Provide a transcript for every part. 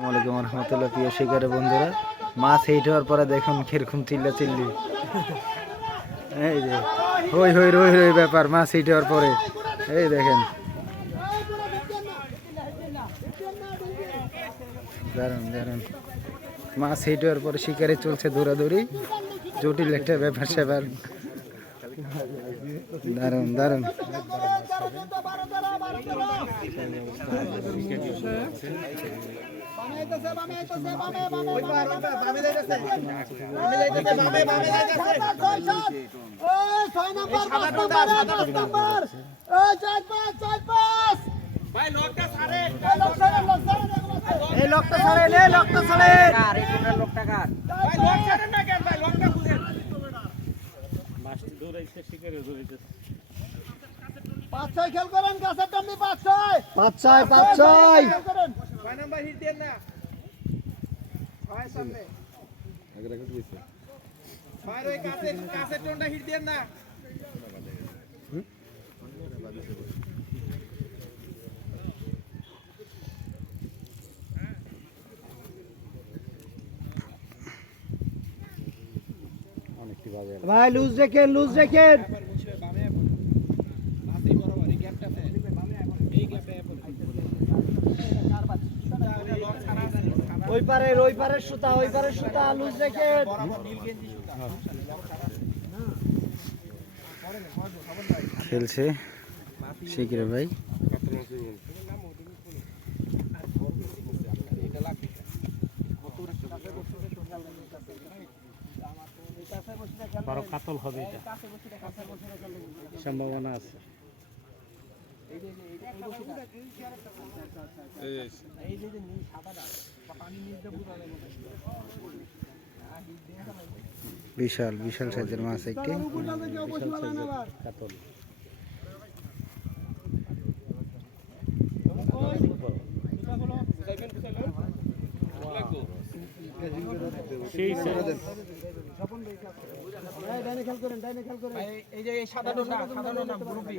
আসসালামু আলাইকুম রহমতুল্লাহ। প্রিয় শিকারে বন্ধুরা, মাছ হিট হওয়ার পরে দেখুন কিরকম চিল্লা চিল্লি, এই যে হই হই রই রই ব্যাপার। মাছ হিট হওয়ার পরে এই দেখেন, দারুন দারুন। মাছ হিট হওয়ার পরে শিকারে চলছে দৌড়াদৌড়ি, জটিল একটা ব্যাপার স্যাপার। দারুন দারুন। এই লোকটা ছাড়েন, এই লোকটা ছাড়েন। পাঁচ ছয় খেল করেন, গাছের টাম্বি পাঁচ ছয়। পাঁচ ছয়, পাঁচ ছয়। ছয় নাম্বার হিট দেন না। ছয় সামনে। ছয় ওই গাছের টোনটা হিট দেন না। ভাই লুজ রেখেন, লুজ রেখেন। ওই পারে সুতা, ওই পারে সুতা, লুজ রেখেন। খেলছে শিকিরে ভাই। বড় কাতল হবে, এটা সম্ভাবনা আছে। বিশাল বিশাল সাইজের মাছ একটি কাতল। সেই এই যে সাদা টোনা, সাদা টোনা গ্রুপি।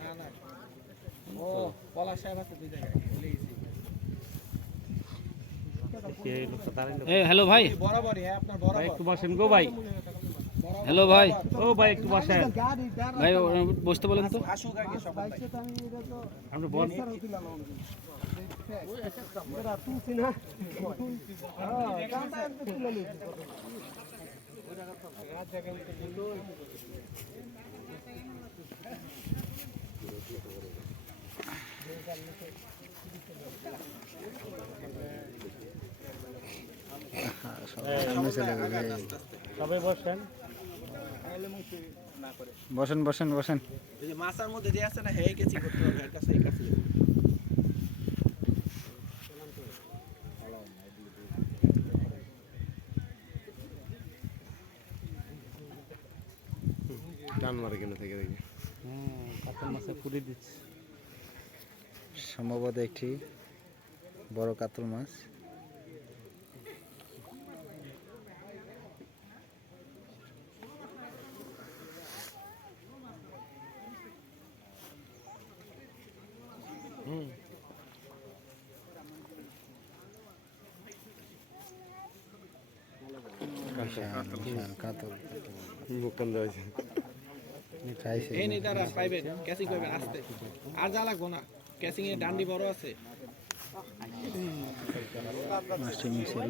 না না, ও পলাশ সাহেব আছে দুই জায়গায় হ্যালো ভাই, বরাবরই। হ্যাঁ, আপনার বরাবর। একটু বসেন গো ভাই। হ্যালো ভাই, ও ভাই একটু বসেন ভাই, বসতে বলেন তো। আসুক আগে সবাই। আমরা বল সবাই বসেন, বসেন বসেন বসেন। এই যে মাছার মধ্যে যে আছে না, হেই কেচি করতে হবে, এর কাছে এই কাছে। টান মারে কেন থেকে দেখি। কাতল মাছে পুড়ে দিচ্ছে। সম্ভবত একটি বড় কাতল মাছ। কাতল মুখান দেওয়া খাইছে। এই নিয়ে দাঁড়ান, পাইবেন ক্যাচিং করবেন আস্তে। আর যা লাগবো না, ক্যাচিং এর ডান্ডি বড় আছে। মাছটি মিশিয়ে